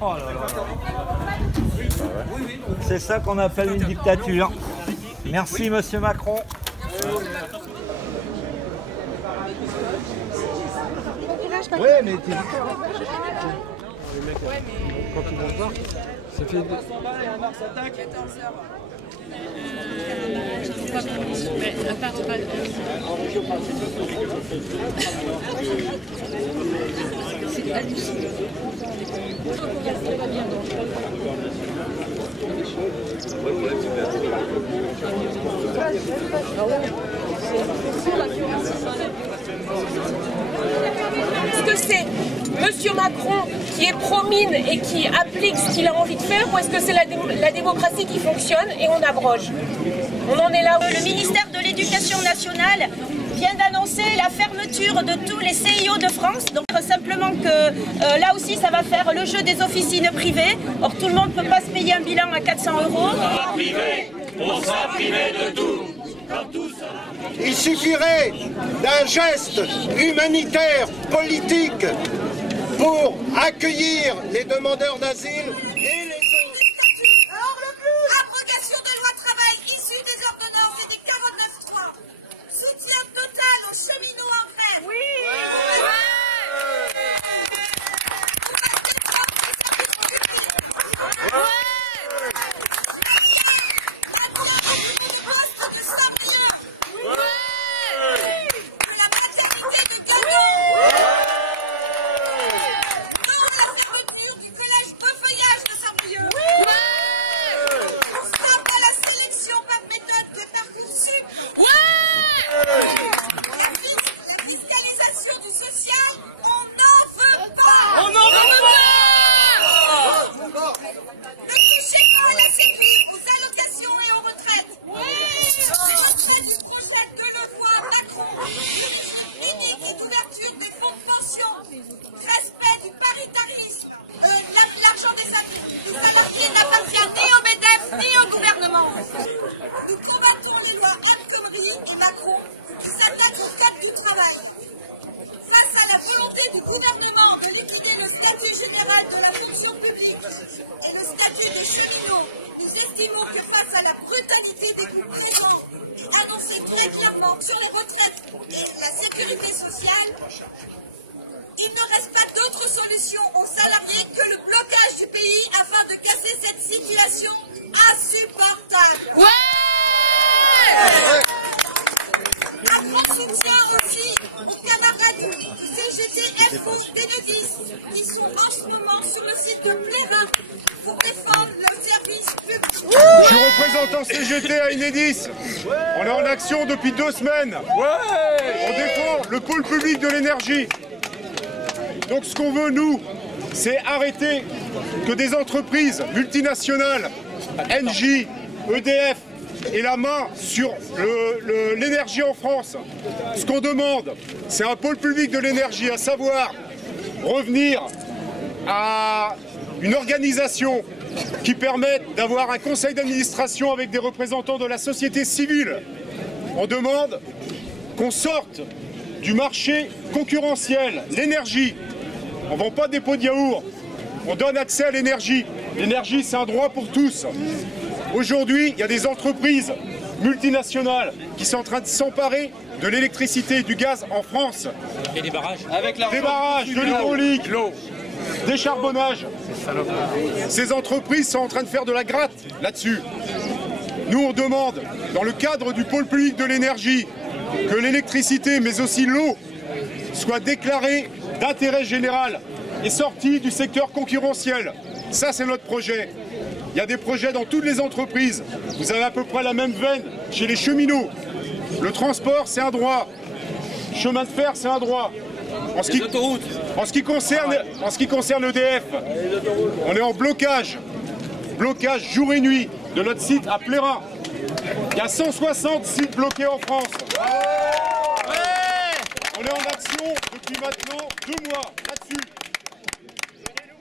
Oh là là. C'est ça qu'on appelle une dictature. Merci, monsieur Macron. Oui, mais t'es d'accord. Les mecs, quand ils vont voir, ça fait... Est-ce que c'est monsieur Macron qui est pro-mine et qui applique ce qu'il a envie de faire, ou est-ce que c'est la démocratie qui fonctionne et on abroge? On en est là. Le ministère de l'Éducation nationale vient d'annoncer la fermeture de tous les CIO de France. Donc simplement que là aussi ça va faire le jeu des officines privées. Or tout le monde ne peut pas se payer un bilan à 400 €. On sera privé de tout. Il suffirait d'un geste humanitaire, politique, pour accueillir les demandeurs d'asile et les autres. Abrogation de loi travail issue des ordonnances et des 49.3. Soutien total aux cheminots en grève. Oui. L'argent des salariés n'appartient ni au MEDEF ni au gouvernement. Nous combattons les lois El Khomri et Macron qui s'attaquent au code du travail. Face à la volonté du gouvernement de liquider le statut général de la fonction publique et le statut des cheminots, nous estimons que face à la brutalité des gouvernements et annoncée très clairement sur les retraites et la sécurité sociale, il ne reste pas d'autre solution aux salariés que le blocage du pays afin de casser cette situation insupportable. Un grand soutien aussi aux camarades du CGT, FO, Enedis qui sont en ce moment sur le site de Plérin pour défendre le service public. Je suis représentant CGT à Enedis. On est en action depuis 2 semaines. On défend le pôle public de l'énergie. Donc ce qu'on veut, nous, c'est arrêter que des entreprises multinationales, Engie, EDF, aient la main sur l'énergie en France. Ce qu'on demande, c'est un pôle public de l'énergie, à savoir revenir à une organisation qui permette d'avoir un conseil d'administration avec des représentants de la société civile. On demande qu'on sorte du marché concurrentiel, l'énergie. On ne vend pas des pots de yaourt, on donne accès à l'énergie. L'énergie, c'est un droit pour tous. Aujourd'hui, il y a des entreprises multinationales qui sont en train de s'emparer de l'électricité et du gaz en France. Et des barrages. Des barrages, de l'hydraulique, des charbonnages. Ces entreprises sont en train de faire de la gratte là-dessus. Nous, on demande, dans le cadre du pôle public de l'énergie, que l'électricité, mais aussi l'eau, soit déclarée d'intérêt général et sortie du secteur concurrentiel. Ça, c'est notre projet. Il y a des projets dans toutes les entreprises. Vous avez à peu près la même veine chez les cheminots. Le transport, c'est un droit. Le chemin de fer, c'est un droit. En ce qui concerne EDF, on est en blocage. Blocage jour et nuit de notre site à Plérin. Il y a 160 sites bloqués en France. On est en action depuis maintenant 2 mois là-dessus.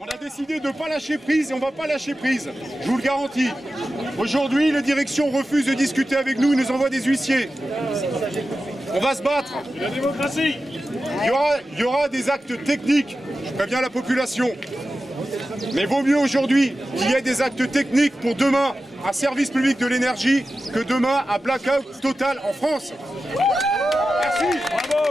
On a décidé de ne pas lâcher prise et on ne va pas lâcher prise, je vous le garantis. Aujourd'hui, les directions refusent de discuter avec nous, ils nous envoient des huissiers. On va se battre. La démocratie. Il y aura des actes techniques, je préviens la population. Mais vaut mieux aujourd'hui qu'il y ait des actes techniques pour demain un service public de l'énergie que demain un blackout total en France. Merci. Bravo.